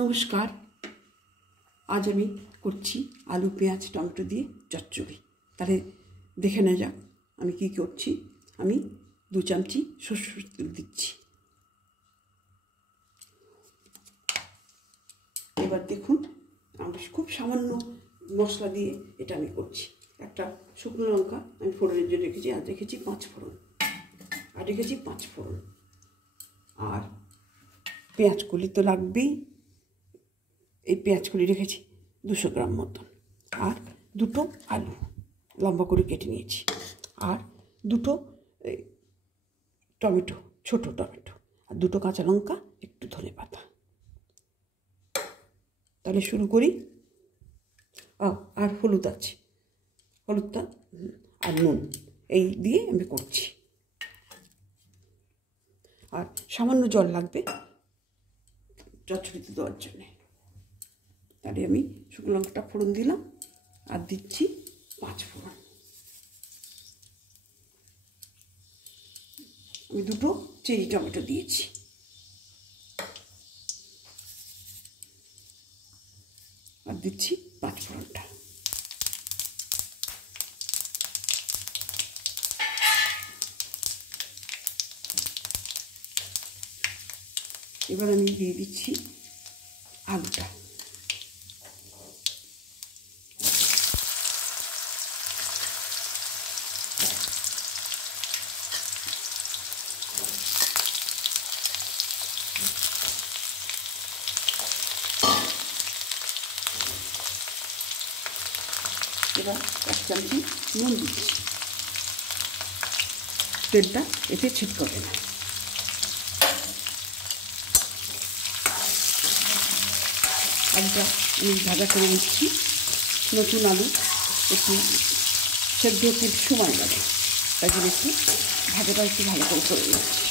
নমস্কার। আজ আমি করছি আলু পেঁয়াজ টমেটো দিয়ে চচ্চড়ি। তাহলে দেখে নেওয়া যাক আমি কী করছি। আমি 2 চামচি সরষের তেল দিচ্ছি। এবার দেখুন আমি খুব সামান্য মশলা দিয়ে এটা আমি করছি। একটা শুকনো লঙ্কা আমি ফোড়নের জন্য রেখেছি, আর রেখেছি 5 ফোড়ন, আর পেঁয়াজ কলি তো লাগবেই। এই পেঁয়াজ কলি রেখেছি 200 গ্রাম মতন, আর 2টো আলু লম্বা করে কেটে নিয়েছি, আর 2টো টমেটো, ছোটো টমেটো, আর 2টো কাঁচা লঙ্কা, একটু ধনেপাতা। তাহলে শুরু করি। আর হলুদ আছে, হলুদটা আর নুন এই দিয়ে আমি করছি। আর সামান্য জল লাগবে চচ্চড়িতে দেওয়ার জন্যে। তাহলে আমি শুকনো লঙ্কাটা ফোড়ন দিলাম, আর দিচ্ছি 5 ফোড়ন। আমি 2টো চেরি টমেটো দিয়েছি, আর দিচ্ছি 5 ফোড়নটা। এবার আমি দিয়ে দিচ্ছি আলুটা। এবার 1 চামচি নুন দিচ্ছি, তেলটা এতে ছিটকাবে না। আলুটা আমি ভাজা করে নিচ্ছি। নতুন আলু একটু সেদ্ধ হতে সময় লাগে, তাই জন্য একটু ভাজাটা একটু ভালো করে নিচ্ছি।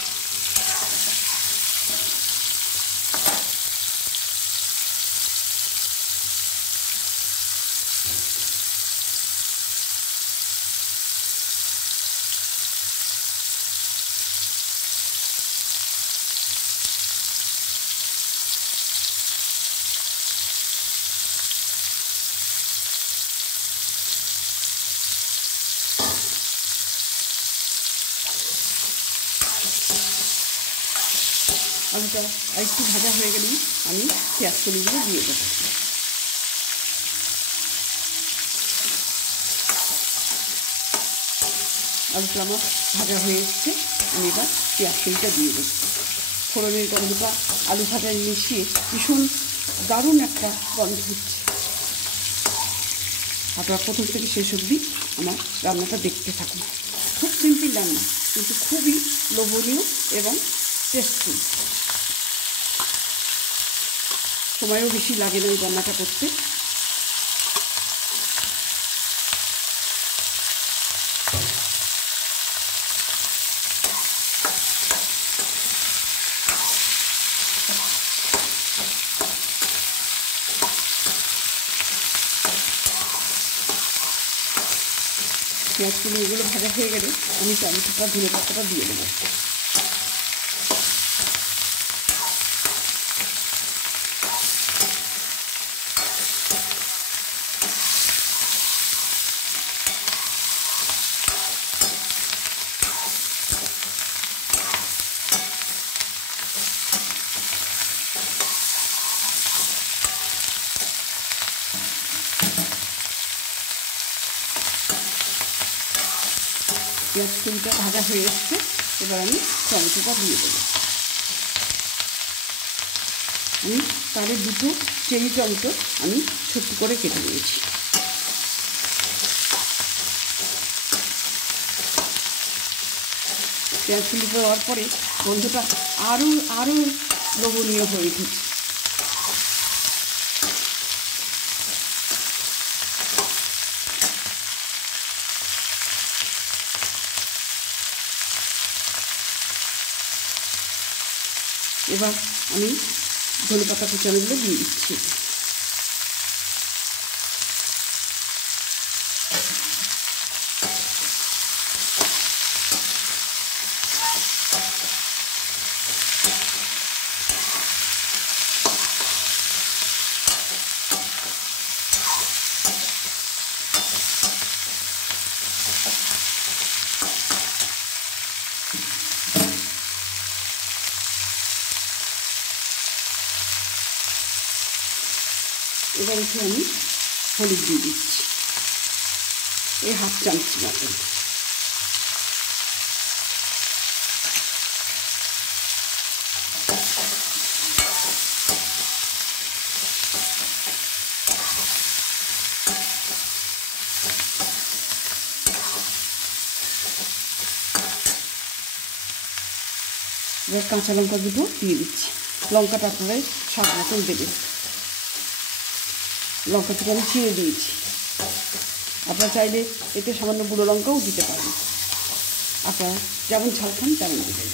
আলুটা একটু ভাজা হয়ে গেলেই আমি পেঁয়াজ কলিগুলো দিয়ে দেবো। আলুটা আমার ভাজা হয়ে এসছে, আমি এবার পেঁয়াজ কলিটা দিয়ে দেবো। ফোড়নের গন্ধটা আলু ভাজায় মিশিয়ে ভীষণ দারুণ একটা গন্ধ হচ্ছে। আপনারা প্রথম থেকে শেষ অবধি আমার রান্নাটা দেখতে থাকুন। খুব সিম্পল রান্না, কিন্তু খুবই লোভনীয় এবং টেস্টফুল। সময়ও বেশি লাগে না এই রান্নাটা করতে। পেঁয়াজগুলো এগুলো ভাজা হয়ে গেলে আমি টমেটোটা ধনেপাতাটা দিয়ে দেবো। পেঁয়াজ কুলিটা ভাজা হয়ে এসছে, এবার আমি টমেটোটা দিয়ে দেবো। আমি তাহলে 2টো চেরি টমেটো আমি ছোট্ট করে কেটে নিয়েছি। পেঁয়াজ কুলি দেওয়ার পরে গন্ধটা আরও লোভনীয় হয়ে উঠেছে। এবার আমি ধনেপাতা কুচানোগুলো দিয়ে দিচ্ছি। এবার এতে আমি হলুদ দিয়ে দিচ্ছি, এই হাফ চামচ মতন। এবার কাঁচা লঙ্কা দুটো দিয়ে দিচ্ছি। লঙ্কাটা আপনারা স্বাদ মতন দেবেন। লঙ্কা থেকে আমি ছিঁড়ে দিয়েছি। আপনারা চাইলে এতে সামান্য গুঁড়ো লঙ্কাও দিতে পারেন, আপনারা যেমন ঝাল খান তেমন দেবেন।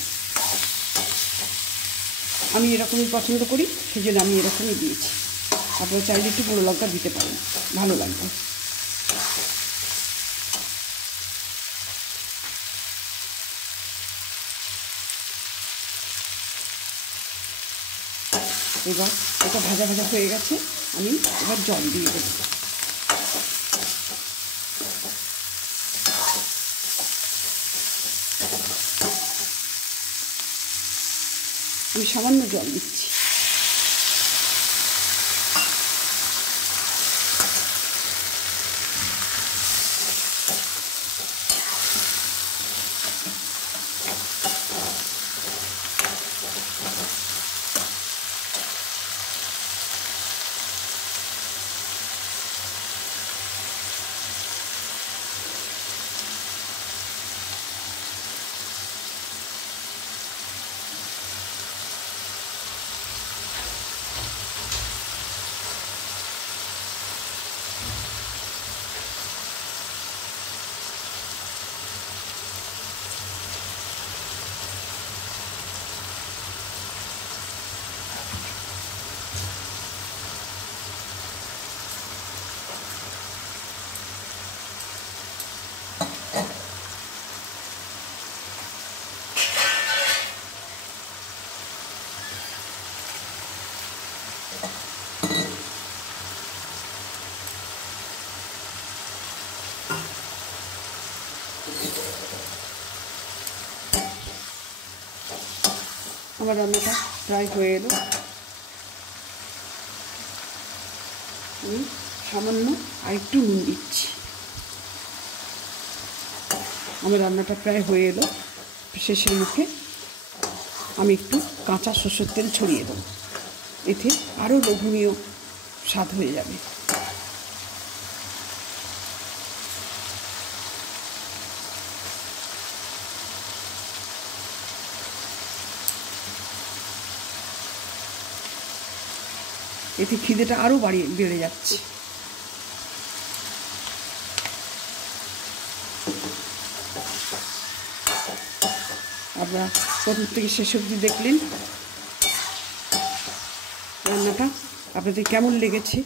আমি এরকমই পছন্দ করি, সেই জন্য আমি এরকমই দিয়েছি। আপনারা চাইলে একটু গুঁড়ো লঙ্কা দিতে পারেন, ভালো লাগবে। এবার এটা ভাজা ভাজা হয়ে গেছে, আমি এবার জল দিয়ে দেবো। আমি সামান্য জল দিচ্ছি। আমার রান্নাটা প্রায় হয়ে এলো। আমি সামান্য আরেকটু নুন দিচ্ছি। আমার রান্নাটা প্রায় হয়ে এলো। শেষের মুখে আমি একটু কাঁচা সরষের তেল ছড়িয়ে দেবো, এতে আরও লোভনীয় স্বাদ হয়ে যাবে। এতে খিদেটা আরও বেড়ে যাচ্ছে। আপনারা প্রথম থেকে শেষ অবধি দেখলেন রান্নাটা। আপনাদের কেমন লেগেছে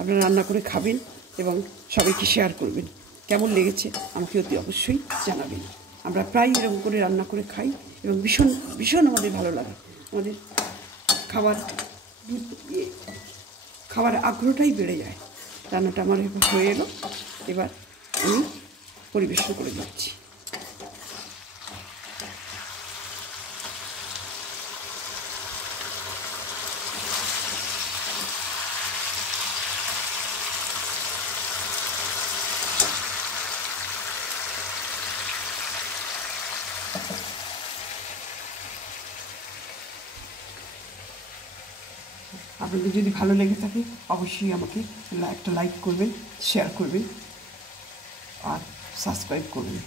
আপনারা রান্না করে খাবেন এবং সবাইকে শেয়ার করবেন। কেমন লেগেছে আমাকে অতি অবশ্যই জানাবেন। আমরা প্রায় এরকম করে রান্না করে খাই এবং ভীষণ ভীষণ আমাদের ভালো লাগে। আমাদের খাবার আগ্রহটাই বেড়ে যায়। রান্নাটা আমার হয়ে এলো, এবার আমি পরিবেশন করে দিচ্ছি। আপনাদের যদি ভালো লেগে থাকে অবশ্যই আমাকে একটা লাইক করবেন, শেয়ার করবেন আর সাবস্ক্রাইব করবেন।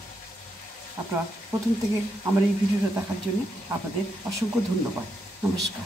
আপনারা প্রথম থেকে আমার এই ভিডিওটা দেখার জন্য আপনাদের অসংখ্য ধন্যবাদ। নমস্কার।